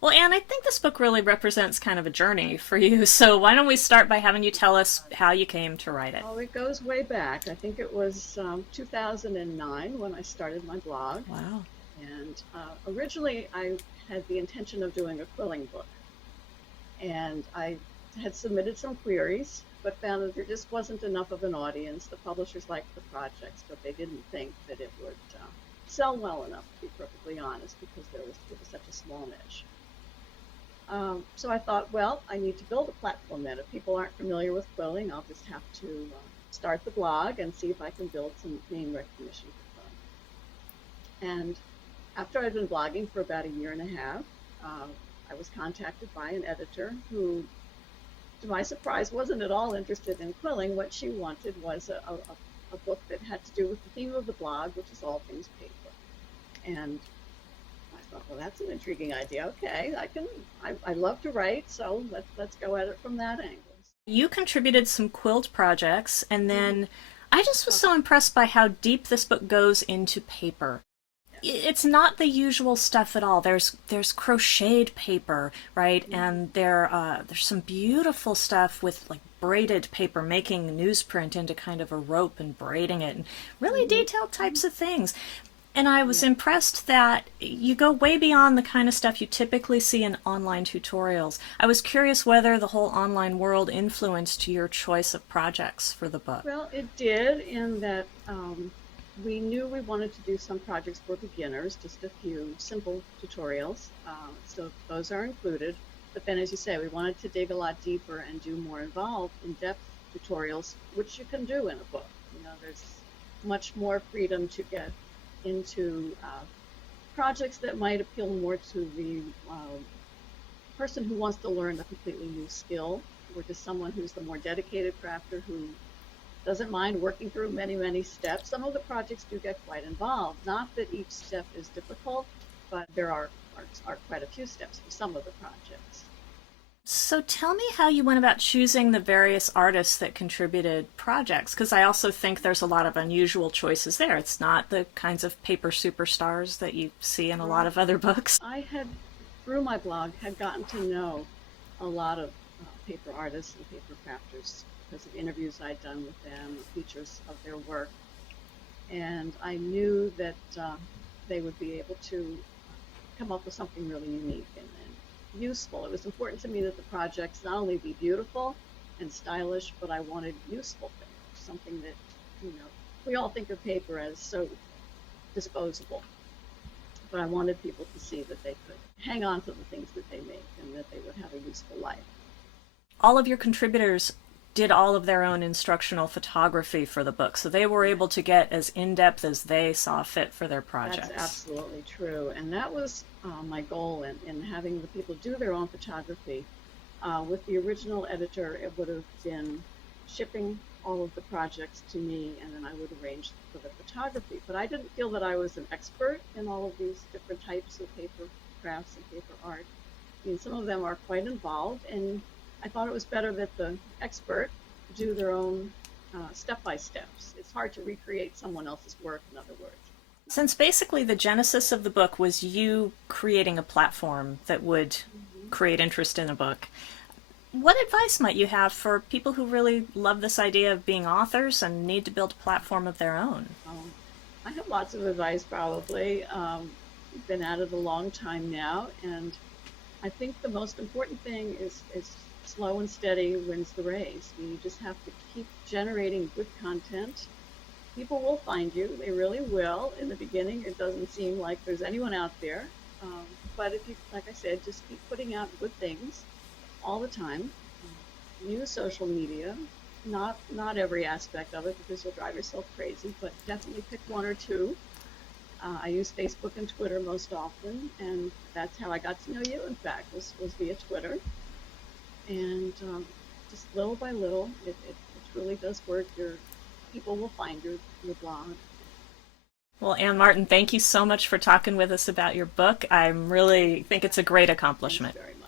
Well, Anne, I think this book really represents kind of a journey for you. So why don't we start by having you tell us how you came to write it? Oh, it goes way back. I think it was 2009 when I started my blog. Wow. And originally, I had the intention of doing a quilling book. And I had submitted some queries, but found that there just wasn't enough of an audience. The publishers liked the projects, but they didn't think that it would sell well enough, to be perfectly honest, because it was such a small niche. So I thought, well, I need to build a platform then. If people aren't familiar with quilling, I'll just have to start the blog and see if I can build some name recognition for quilling. And after I'd been blogging for about a year and a half, uh, I was contacted by an editor who, to my surprise, wasn't at all interested in quilling. What she wanted was a book that had to do with the theme of the blog, which is all things paper. And I thought, well, that's an intriguing idea. Okay, I love to write, so let's go at it from that angle. You contributed some quilt projects, and then I just was so impressed by how deep this book goes into paper. It's not the usual stuff at all. There's crocheted paper, right? And there's some beautiful stuff with like braided paper, making newsprint into kind of a rope and braiding it, and really detailed types of things. And I was impressed that you go way beyond the kind of stuff you typically see in online tutorials. I was curious whether the whole online world influenced your choice of projects for the book. Well, it did in that we knew we wanted to do some projects for beginners, just a few simple tutorials. So those are included. But then, as you say, we wanted to dig a lot deeper and do more involved, in-depth tutorials, which you can do in a book. You know, there's much more freedom to get into projects that might appeal more to the person who wants to learn a completely new skill, or to someone who's the more dedicated crafter who doesn't mind working through many, many steps. Some of the projects do get quite involved. Not that each step is difficult, but there are quite a few steps for some of the projects. So tell me how you went about choosing the various artists that contributed projects, because I also think there's a lot of unusual choices there. It's not the kinds of paper superstars that you see in a lot of other books. I had, through my blog, had gotten to know a lot of paper artists and paper crafters because of interviews I'd done with them, features of their work, and I knew that they would be able to come up with something really unique and useful. It was important to me that the projects not only be beautiful and stylish, but I wanted useful things, something that, you know, we all think of paper as so disposable, but I wanted people to see that they could hang on to the things that they make and that they would have a useful life. All of your contributors did all of their own instructional photography for the book, so they were able to get as in-depth as they saw fit for their That's projects. absolutely true. And that was my goal in having the people do their own photography. With the original editor, it would have been shipping all of the projects to me, and then I would arrange for the photography. But I didn't feel that I was an expert in all of these different types of paper crafts and paper art. I mean, some of them are quite involved, and I thought it was better that the expert do their own step-by-steps. It's hard to recreate someone else's work, in other words. Since basically the genesis of the book was you creating a platform that would create interest in a book, what advice might you have for people who really love this idea of being authors and need to build a platform of their own? I have lots of advice, probably. Been at it a long time now, and I think the most important thing is slow and steady wins the race. You just have to keep generating good content. People will find you. They really will. In the beginning, it doesn't seem like there's anyone out there. But if you, like I said, just keep putting out good things all the time. Use social media. Not every aspect of it because you'll drive yourself crazy, but definitely pick one or two. I use Facebook and Twitter most often, and that's how I got to know you, in fact, was via Twitter. And just little by little, it truly does work. People will find your blog. Well, Anne Martin, thank you so much for talking with us about your book. I really think it's a great Thanks accomplishment. very much.